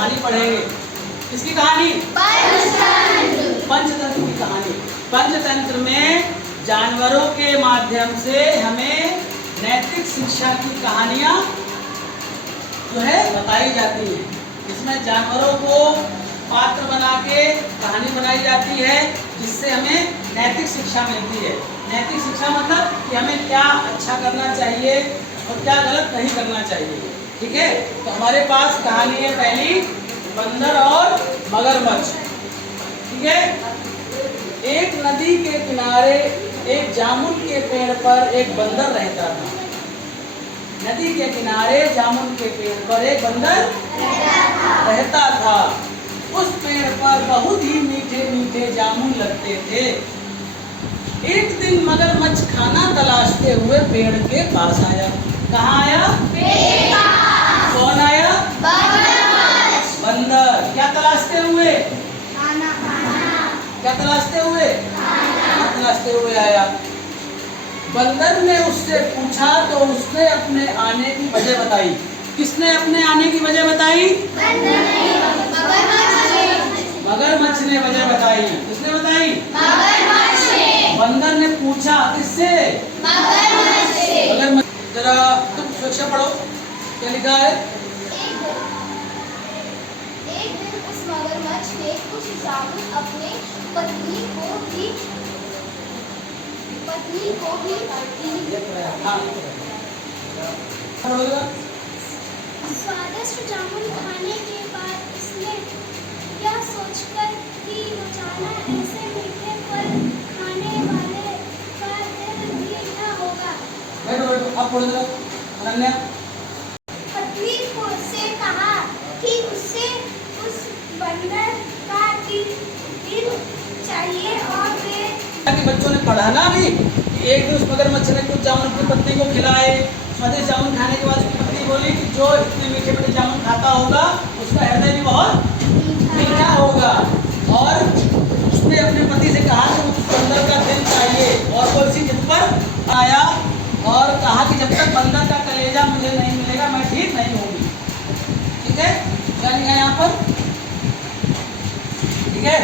कहानी पढ़ेंगे। किसकी कहानी? पंचतंत्र की कहानी। पंचतंत्र में जानवरों के माध्यम से हमें नैतिक शिक्षा की कहानियां जो है बताई जाती है। इसमें जानवरों को पात्र बना के कहानी बनाई जाती है जिससे हमें नैतिक शिक्षा मिलती है। नैतिक शिक्षा मतलब कि हमें क्या अच्छा करना चाहिए और क्या गलत नहीं करना चाहिए। ठीक है, तो हमारे पास कहानी है पहली, बंदर और मगरमच्छ। ठीक है, एक नदी के किनारे एक जामुन के पेड़ पर एक बंदर रहता था। नदी के किनारे जामुन के पेड़ पर एक बंदर रहता था। उस पेड़ पर बहुत ही मीठे मीठे जामुन लगते थे। एक दिन मगरमच्छ खाना तलाशते हुए पेड़ के पास आया। कहाँ आया? कौन आया? बंदर। क्या तलाशते हुए? क्या तलाशते हुए? तलाशते हुए आया। बंदर ने उससे पूछा तो उसने अपने आने की वजह बताई। किसने अपने आने की वजह बताई? मगरमच्छ ने वजह बताई। किसने बताई? बंदर ने पूछा। किससे? मगरमच्छ। जरा तुम सुरक्षा पढ़ो, क्या लिखा है? एक दिन उस मगरमच्छ ने कुछ जामुन अपने पत्नी को भी स्वादिष्ट जामुन खाने के बाद उसने यह सोचकर कि रोजाना ऐसे मीठे फल खाने वाले का दिल भी न होगा। पत्नी को से कहा कि उसे उस बंदर का दिल चाहिए और वे बच्चों ने पढ़ाना भी। एक दिन उस मगरमच्छ ने कुछ जामुन अपनी पत्नी को खिलाए। स्वादिष्ट जामुन खाने के बाद उसकी पत्नी बोली कि जो इतने मीठे मीठे जामुन खाता होगा उसका हृदय भी बहुत मीठा होगा। और उसने अपने पति से कहा कि उस बंदर का दिल चाहिए और वो इसी जिद पर आया और कहा कि जब तक बंदर का कलेजा मुझे नहीं मिलेगा मैं ठीक नहीं होंगी। ठीक है, क्या लिखा है यहाँ पर? ठीक है,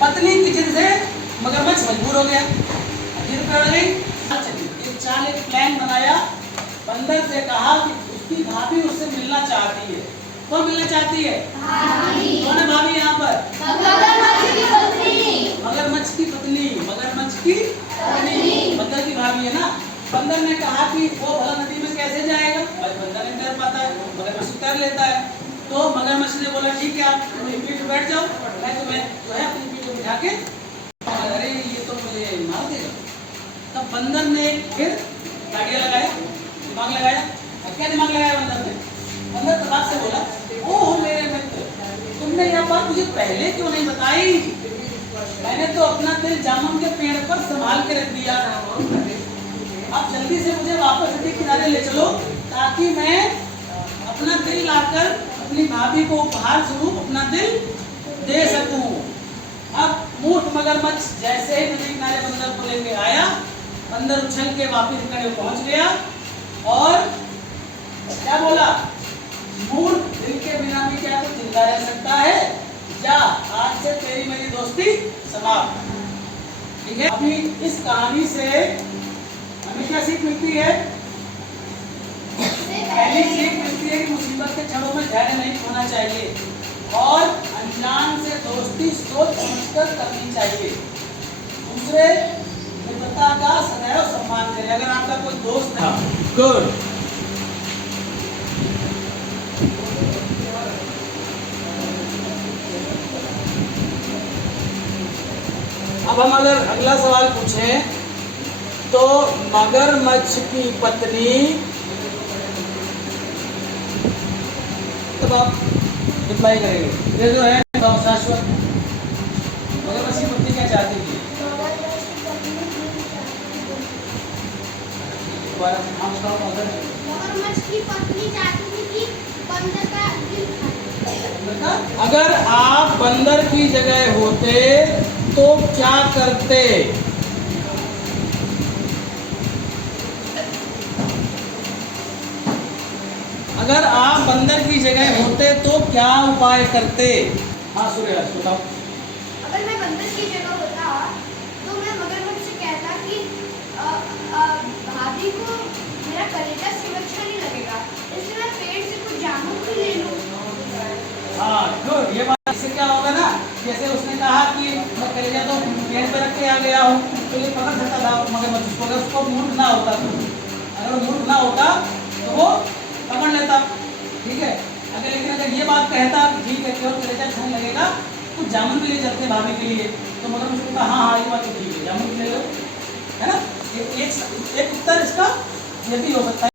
पत्नी की जिद से मगरमच्छ मजबूर हो गया। जिद कर गई। एक चाल, एक प्लान बनाया। बंदर से कहा कि उसकी भाभी उससे मिलना चाहती है। कौन मिलना चाहती है? कौन है भाभी यहाँ पर? मगरमच्छ की पत्नी। मगरमच्छ की पत्नी बंदर की भाभी है ना। बंदर ने कहा कि वो भला नदी में कैसे जाएगा? भाई बंदर नहीं तैर पाता है, मगरमच्छ तैर लेता है। तो मगरमच्छ ने बोला ठीक है, आप अपनी पीठ पे बैठ जाओ, मैं तुम्हें जो है अपनी पीठ पे बिठा के, अरे ये तो मुझे मार देगा। तब बंदर ने फिर आइडिया लगाया, दिमाग लगाया। क्या दिमाग लगाया बंदर ने? बंदर प्रताप से बोला, ओह मेरे मित्र, तुमने यह बात मुझे पहले क्यों नहीं बताई? मैंने तो अपना दिल जामुन के पेड़ पर संभाल के रख दिया। आप जल्दी से मुझे वापस नदी किनारे ले चलो ताकि मैं अपना दिल लाकर अपनी भाभी को उपहार स्वरूप अपना दिल दे सकूं। अब मूर्ख मगरमच्छ जैसे ही नदी किनारे बंदर को लेके आया, बंदर उछल के वापस किनारे पहुंच गया और क्या बोला? मूर्ख, दिल के बिना भी क्या कुछ जिंदा रह सकता है? जा, आज से तेरी मेरी दोस्ती समाप्त। ठीक है, अभी इस कहानी से हमें क्या सीख मिलती है? पहली सीख मिलती है कि मुसीबत के क्षणों में धैर्य नहीं खोना चाहिए और अनजान से दोस्ती सोच समझकर करनी चाहिए। दूसरे मित्रता का सदैव सम्मान करें। अगर आपका कोई दोस्त है, गुड, अब हम अगर अगला सवाल पूछें तो मगरमच्छ की पत्नी, तब आप रिप्लाई करेंगे। ये जो है शाश्वत, मगरमच्छ की पत्नी क्या चाहती थी? मगरमच्छ की पत्नी चाहती थी कि बंदर का दिल खाए। अगर आप बंदर की जगह होते तो क्या करते? अगर आप बंदर की जगह होते तो क्या उपाय करते? हाँ सूर्यराज बताओ। अगर मैं बंदर की जगह होता तो मैं मगरमच्छ से कहता कि भाभी को मेरा कलेजा से अच्छा नहीं लगेगा, इसलिए मैं पेड़ से कुछ जामुन भी ले लूं। हाँ गुड, ये बात इससे क्या होगा ना, जैसे उसने कहा कि मैं कलेजा तो पेड़ पे रख के आ गया हूँ, तो ये पकड़ सकता था मगरमच्छ को, अगर उसको मूर्ख ना होता तो, अगर वो मूर्ख ना होता तो वो पकड़ लेता, ठीक है। अगर लेकिन अगर ये बात कहता कि ठीक है केवल कलेजा अच्छा नहीं लगेगा, कुछ जामुन भी ले चलते भाभी के लिए, तो मगरमच्छ को कहा हाँ हाँ ये बात तो ठीक है, जामुन भी ले लो, है ना। एक उत्तर इसका ये भी हो सकता है।